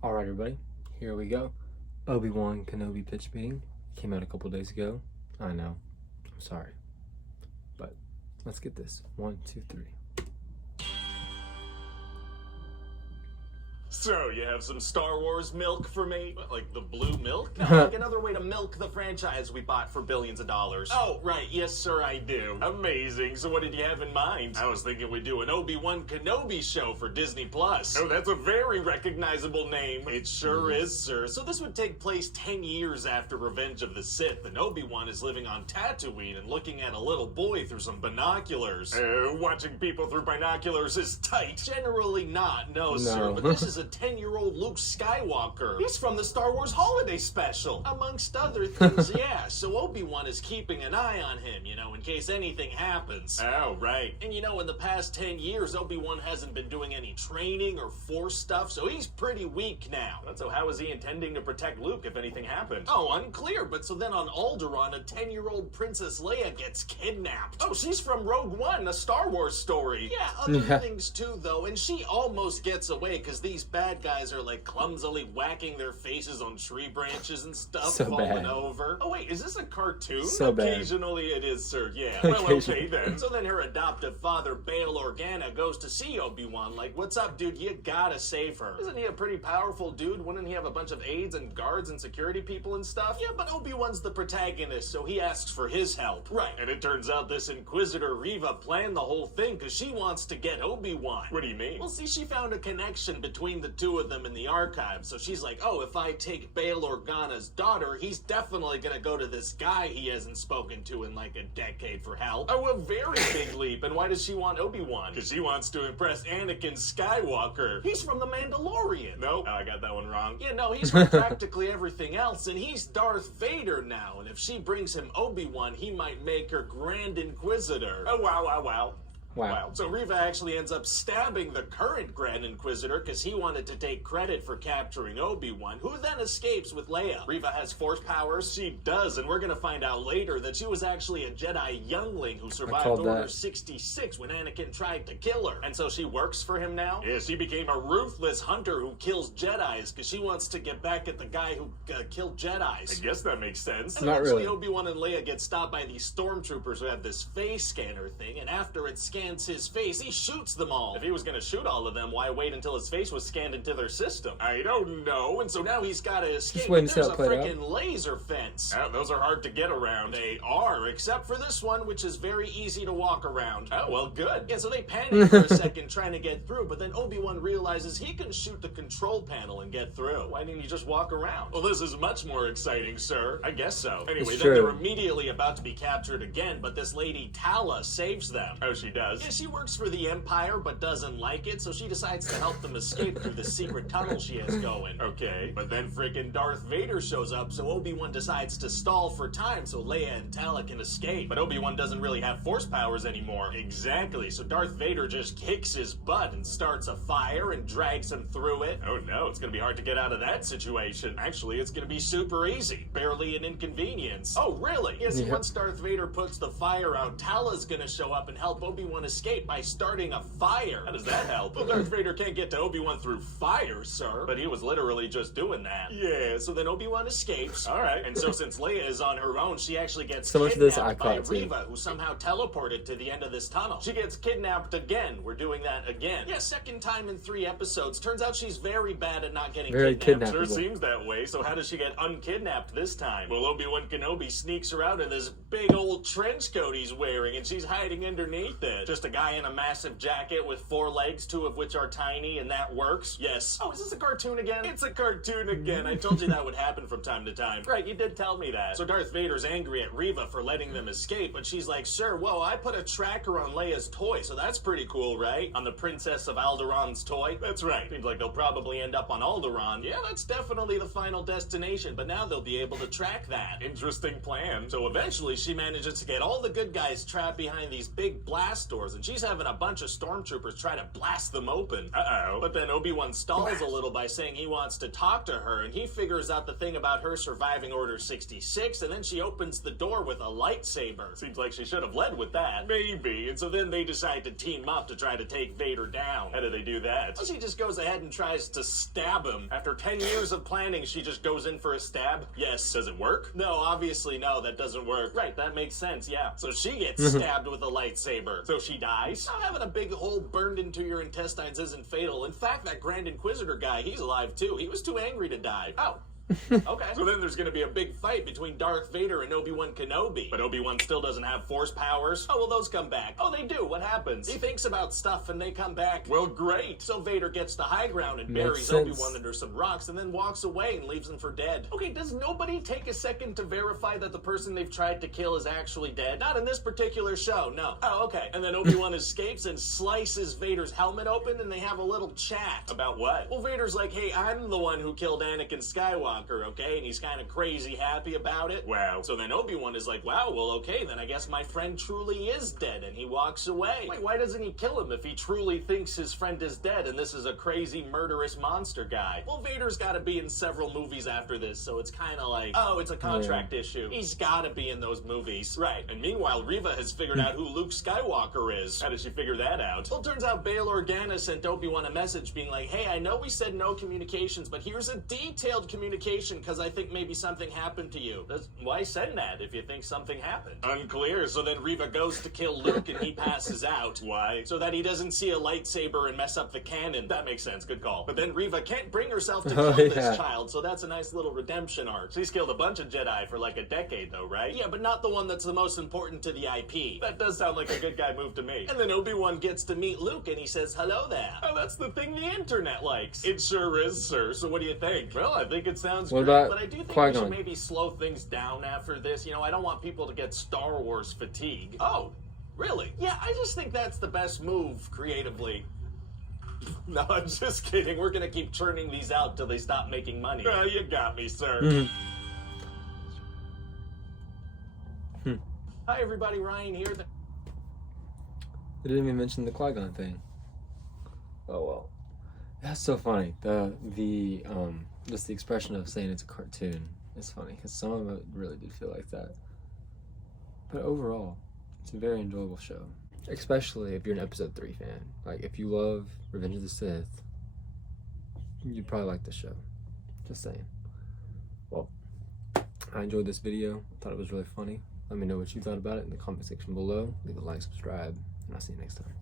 Alright, everybody, here we go. Obi-Wan Kenobi pitch meeting came out a couple days ago. I know, I'm sorry. But let's get this. 1, 2, 3. So, you have some Star Wars milk for me? What, like the blue milk? No, like another way to milk the franchise we bought for billions of dollars. Oh, right. Yes, sir, I do. Amazing. So what did you have in mind? I was thinking we'd do an Obi-Wan Kenobi show for Disney+. Plus. Oh, that's a very recognizable name. It sure is, sir. So this would take place 10 years after Revenge of the Sith, and Obi-Wan is living on Tatooine and looking at a little boy through some binoculars. Watching people through binoculars is tight. Generally not, no, sir. But this is a 10-year-old Luke Skywalker. He's from the Star Wars Holiday Special, amongst other things, yeah. So Obi-Wan is keeping an eye on him, you know, in case anything happens. Oh, right. And you know, in the past 10 years, Obi-Wan hasn't been doing any training or Force stuff, so he's pretty weak now. So how is he intending to protect Luke if anything happened? Oh, unclear, but so then on Alderaan, a 10-year-old Princess Leia gets kidnapped. Oh, she's from Rogue One, a Star Wars story. Yeah, other things too, though, and she almost gets away because these bad guys are like clumsily whacking their faces on tree branches and stuff, falling over. Oh wait, is this a cartoon? So bad. Occasionally it is, sir, yeah. Well, okay then. So then her adoptive father, Bail Organa, goes to see Obi-Wan like, what's up, dude? You gotta save her. Isn't he a pretty powerful dude? Wouldn't he have a bunch of aides and guards and security people and stuff? Yeah, but Obi-Wan's the protagonist, so he asks for his help. Right, and it turns out this Inquisitor Reva planned the whole thing because she wants to get Obi-Wan. What do you mean? Well, see, she found a connection between the two of them in the archives, so she's like, oh, if I take Bail Organa's daughter, he's definitely gonna go to this guy he hasn't spoken to in like a decade for help. Oh, a very big leap. And why does she want Obi-Wan? Because she wants to impress Anakin Skywalker. He's from The Mandalorian. Nope. Oh, I got that one wrong. Yeah, no, he's from practically everything else, and he's Darth Vader now, and if she brings him Obi-Wan, he might make her Grand Inquisitor. Oh, wow, wow, wow. Wow. So Reva actually ends up stabbing the current Grand Inquisitor because he wanted to take credit for capturing Obi-Wan, who then escapes with Leia. Reva has Force powers. She does, and we're going to find out later that she was actually a Jedi youngling who survived Order 66 when Anakin tried to kill her. And so she works for him now? Yeah, she became a ruthless hunter who kills Jedis because she wants to get back at the guy who killed Jedis. I guess that makes sense. And Not eventually really. Obi-Wan and Leia get stopped by these stormtroopers who have this face scanner thing, and after it scans his face, he shoots them all. If he was gonna shoot all of them, why wait until his face was scanned into their system? I don't know, and so now he's gotta escape. wait and see There's how a it played freaking laser fence. Oh, those are hard to get around. They are, except for this one, which is very easy to walk around. Oh, well, good. Yeah, so they panic for a second trying to get through, but then Obi-Wan realizes he can shoot the control panel and get through. Why didn't he just walk around? Well, this is much more exciting, sir. I guess so. Anyway, It's then they're true. immediately about to be captured again, but this lady Tala saves them. Oh, she does? Yeah, she works for the Empire, but doesn't like it, so she decides to help them escape through the secret tunnel she has going. Okay, but then frickin' Darth Vader shows up, so Obi-Wan decides to stall for time so Leia and Tala can escape. But Obi-Wan doesn't really have Force powers anymore. Exactly, so Darth Vader just kicks his butt and starts a fire and drags him through it. Oh no, it's gonna be hard to get out of that situation. Actually, it's gonna be super easy. Barely an inconvenience. Oh, really? Yes, once Darth Vader puts the fire out, Tala's gonna show up and help Obi-Wan escape by starting a fire. How does that help? Well, Darth Vader can't get to Obi-Wan through fire, sir. But he was literally just doing that. Yeah, so then Obi-Wan escapes. All right. And so since Leia is on her own, she actually gets So much of this I kidnapped by caught, too. Reva, who somehow teleported to the end of this tunnel. She gets kidnapped again. We're doing that again. Yeah, second time in 3 episodes. Turns out she's very bad at not getting Very kidnapped. Sure kidnappable. seems that way. So how does she get unkidnapped this time? Well, Obi-Wan Kenobi sneaks her out in this big old trench coat he's wearing, and she's hiding underneath it. Just a guy in a massive jacket with 4 legs, 2 of which are tiny, and that works. Yes. Oh, is this a cartoon again? It's a cartoon again. I told you that would happen from time to time. Right, you did tell me that. So Darth Vader's angry at Reva for letting them escape, but she's like, sure, whoa, I put a tracker on Leia's toy, so that's pretty cool, right? On the Princess of Alderaan's toy? That's right. Seems like they'll probably end up on Alderaan. Yeah, that's definitely the final destination, but now they'll be able to track that. Interesting plan. So eventually she manages to get all the good guys trapped behind these big blast doors, and she's having a bunch of stormtroopers try to blast them open. Uh-oh. But then Obi-Wan stalls a little by saying he wants to talk to her, and he figures out the thing about her surviving Order 66, and then she opens the door with a lightsaber. Seems like she should have led with that. Maybe. And so then they decide to team up to try to take Vader down. How do they do that? Well, she just goes ahead and tries to stab him. After 10 years of planning, she just goes in for a stab. Yes. Does it work? No, obviously no, that doesn't work. Right, that makes sense, yeah. So she gets stabbed with a lightsaber. So she dies? Now, having a big hole burned into your intestines isn't fatal. In fact, that Grand Inquisitor guy, he's alive too. He was too angry to die. Oh. Okay. So then there's gonna be a big fight between Darth Vader and Obi-Wan Kenobi. But Obi-Wan still doesn't have force powers. Oh, well, those come back. Oh, they do. What happens? He thinks about stuff and they come back. Well, great. So Vader gets the high ground and buries Obi-Wan under some rocks and then walks away and leaves him for dead. Okay, does nobody take a second to verify that the person they've tried to kill is actually dead? Not in this particular show, no. Oh, okay. And then Obi-Wan escapes and slices Vader's helmet open and they have a little chat. About what? Well, Vader's like, hey, I'm the one who killed Anakin Skywalker. Okay, and he's kind of crazy happy about it. Wow. So then Obi-Wan is like, wow, well, okay, then I guess my friend truly is dead, and he walks away. Wait, why doesn't he kill him if he truly thinks his friend is dead and this is a crazy murderous monster guy? Well, Vader's got to be in several movies after this, so it's kind of like, oh, it's a contract issue. He's got to be in those movies. Right. And meanwhile, Reva has figured out who Luke Skywalker is. How did she figure that out? Well, turns out Bail Organa sent Obi-Wan a message being like, hey, I know we said no communications, but here's a detailed communication because I think maybe something happened to you. Why send that if you think something happened? Unclear. So then Reva goes to kill Luke and he passes out. Why? So that he doesn't see a lightsaber and mess up the canon. That makes sense. Good call. But then Reva can't bring herself to kill this child, so that's a nice little redemption arc. She's killed a bunch of Jedi for like a decade though, right? Yeah, but not the one that's the most important to the IP. That does sound like a good guy move to me. And then Obi-Wan gets to meet Luke and he says, hello there. Oh, that's the thing the internet likes. It sure is, sir. So what do you think? Well, I think it sounds great, but I do think we should maybe slow things down after this. You know, I don't want people to get Star Wars fatigue. Oh, really? Yeah, I just think that's the best move creatively. No, I'm just kidding. We're gonna keep churning these out till they stop making money. You got me, sir. Hi, everybody. Ryan here. They didn't even mention the Qui-Gon thing. Oh well, that's so funny. Just the expression of saying it's a cartoon is funny because some of it really did feel like that. But overall, it's a very enjoyable show, especially if you're an Episode 3 fan. Like, if you love Revenge of the Sith, you'd probably like the show. Just saying. Well, I enjoyed this video. Thought it was really funny. Let me know what you thought about it in the comment section below. Leave a like, subscribe, and I'll see you next time.